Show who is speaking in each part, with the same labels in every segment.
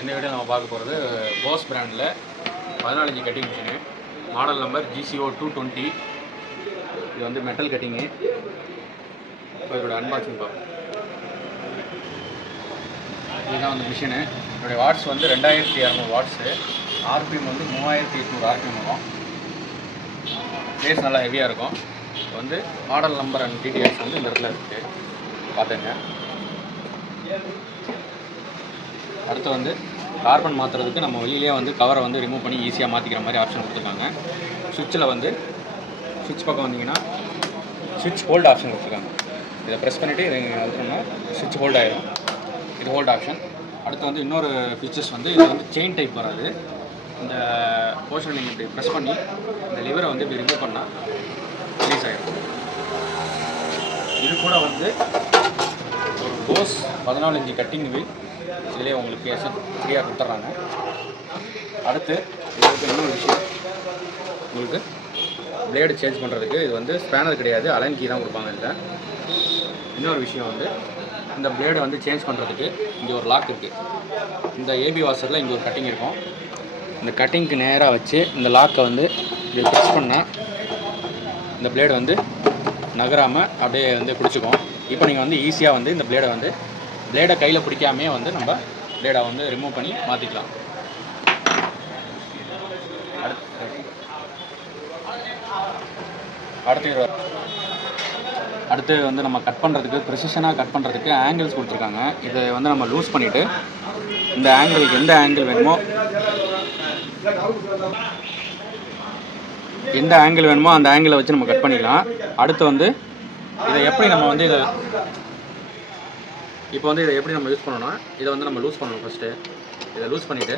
Speaker 1: இந்த வீடியோ நம்ம பார்க்க போகிறது போஸ் பிராண்டில் பதினாலஞ்சு cutting machine model number GCO two twenty இது வந்து மெட்டல் கட்டிங்கு இப்போ இதோட அன்பாக்சிங் பார்ப்போம். இதுதான் வந்து மிஷினு இதோடைய வாட்ஸ் வந்து ரெண்டாயிரத்தி இரநூறு வாட்ஸு ஆர்பிஎம் வந்து மூவாயிரத்தி எட்நூறு ஆர்பிஎம் வரும். பேஸ் நல்லா ஹெவியாக இருக்கும். இப்போ வந்து மாடல் நம்பர் அண்ட் டீட்டெயில்ஸ் வந்து இந்த இடத்துல இருக்குது பார்த்துங்க. அடுத்து வந்து கார்பன் மாற்றுறதுக்கு நம்ம வெளியிலேயே வந்து கவரை வந்து ரிமூவ் பண்ணி ஈஸியாக மாற்றிக்கிற மாதிரி ஆப்ஷன் கொடுத்துருக்காங்க. சுவிட்சில் வந்து சுவிட்ச் பக்கம் வந்தீங்கன்னா சுவிட்ச் ஹோல்டு ஆப்ஷன் கொடுத்துருக்காங்க. இதை ப்ரெஸ் பண்ணிவிட்டு இதை அழுத்தோம்னா சுவிட்ச் ஹோல்ட் ஆகிடும் இது ஹோல்ட் ஆப்ஷன் அடுத்து வந்து இன்னொரு ஃபீச்சர்ஸ் வந்து இது வந்து செயின் டைப் வராது. இந்த போர்ஷன் நீங்கள் இப்படி ப்ரெஸ் பண்ணி இந்த லிவரை வந்து இப்படி ரிமூவ் பண்ணால் ரிலீஸ் ஆகிடும் இது கூட வந்து ஒரு போஸ் பதினாலு இன்ச்சு கட்டிங் வீல் இதிலே உங்களுக்கு எஸ்என் ஃப்ரீயாக கொடுத்துட்றாங்க. அடுத்து உங்களுக்கு இன்னொரு விஷயம். உங்களுக்கு பிளேடு சேஞ்ச் பண்ணுறதுக்கு இது வந்து ஸ்பேனர் கிடையாது அலன் கீ தான் கொடுப்பாங்க இதில். இன்னொரு விஷயம் வந்து இந்த பிளேடை வந்து சேஞ்ச் பண்ணுறதுக்கு இங்கே ஒரு லாக் இருக்குது இந்த ஏபி வாசரில் இங்கே ஒரு கட்டிங் இருக்கும். இந்த கட்டிங்க்கு நேராக வச்சு இந்த லாக்கை வந்து இப்படி ஃபிக்ஸ் பண்ணால் இந்த பிளேடு வந்து நகராமல் அப்படியே வந்து பிடிச்சிக்கும் இப்போ நீங்கள் வந்து ஈஸியாக வந்து இந்த பிளேடை வந்து பிளேடை கையில் பிடிக்காமே வந்து நம்ம பிளேடை வந்து ரிமூவ் பண்ணி மாற்றிக்கலாம் அடுத்து அடுத்து அடுத்து வந்து நம்ம கட் பண்ணுறதுக்கு ப்ரிசிஷனாக கட் பண்ணுறதுக்கு ஆங்கிள்ஸ் கொடுத்துருக்காங்க. இதை வந்து நம்ம லூஸ் பண்ணிவிட்டு இந்த ஆங்கிளுக்கு எந்த ஆங்கிள் வேணுமோ எந்த ஆங்கிள் வேணுமோ அந்த ஆங்கிளை வச்சு நம்ம கட் பண்ணிக்கலாம். அடுத்து வந்து இதை எப்படி நம்ம வந்து இதை இப்போ வந்து இதை எப்படி நம்ம யூஸ் பண்ணணும்னா இதை வந்து நம்ம லூஸ் பண்ணணும் ஃபஸ்ட்டு இதை லூஸ் பண்ணிவிட்டு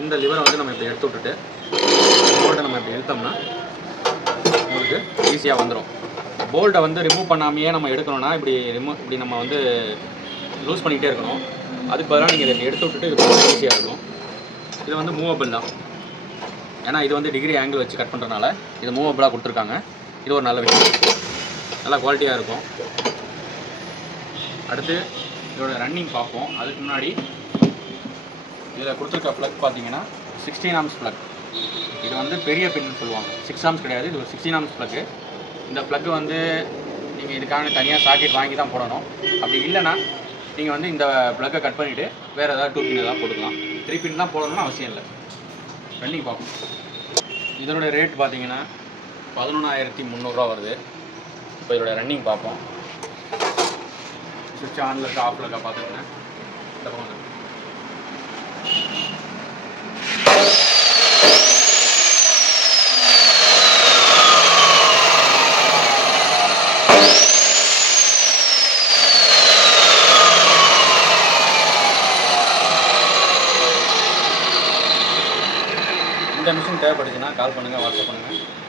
Speaker 1: இந்த லிவரை வந்து நம்ம இப்படி எடுத்து விட்டுட்டு போல்ட்டை நம்ம இப்படி இழுத்தோம்னா உங்களுக்கு ஈஸியாக வந்துடும் போல்ட்டை வந்து ரிமூவ் பண்ணாமையே நம்ம எடுக்கணும்னா இப்படி ரிமூவ் இப்படி நம்ம வந்து லூஸ் பண்ணிக்கிட்டே இருக்கணும். அதுக்கு பதிலாக நீங்கள் இதை எடுத்து விட்டுட்டு இது ரொம்ப ஈஸியாக இருக்கும். இது வந்து மூவபிள் தான். ஏன்னா இது வந்து டிகிரி ஆங்கிள் வச்சு கட் பண்ணுறனால இது மூவபிளாக கொடுத்துருக்காங்க. இது ஒரு நல்ல விஷயம். நல்லா குவாலிட்டியாக இருக்கும். அடுத்து இதோட ரன்னிங் பார்ப்போம். அதுக்கு முன்னாடி இதில் கொடுத்துருக்க ப்ளக் பார்த்தீங்கன்னா சிக்ஸ்டீன் ஆம்ஸ் ப்ளக் இது வந்து பெரிய பின்னு சொல்லுவாங்க. சிக்ஸ் ஆம்ஸ் கிடையாது. இது ஒரு சிக்ஸ்டீன் ஆம்ஸ் ப்ளக்கு இந்த ப்ளக்கு வந்து நீங்கள் இதுக்கான தனியாக சாக்கெட் வாங்கி தான் போடணும். அப்படி இல்லைன்னா நீங்கள் வந்து இந்த ப்ளக்கை கட் பண்ணிவிட்டு வேறு ஏதாவது டூ பின் ஏதாவது போட்டுக்கலாம். த்ரீ பின் தான் போடணும்னு அவசியம் இல்லை. ரன்னிங் பார்ப்போம். இதனோட ரேட் பார்த்தீங்கன்னா பதினொன்றாயிரத்தி முந்நூறுரூவா வருது. இப்போ இதோட ரன்னிங் பார்ப்போம். சுவிட்ச் ஆனில் இருக்கா ஆஃபில் இருக்கா பார்த்துக்கங்க. இந்த பக்கம் இந்த மிஷின் தேவைப்படுச்சுன்னா கால் பண்ணுங்கள் வாட்ஸ்அப் பண்ணுங்கள்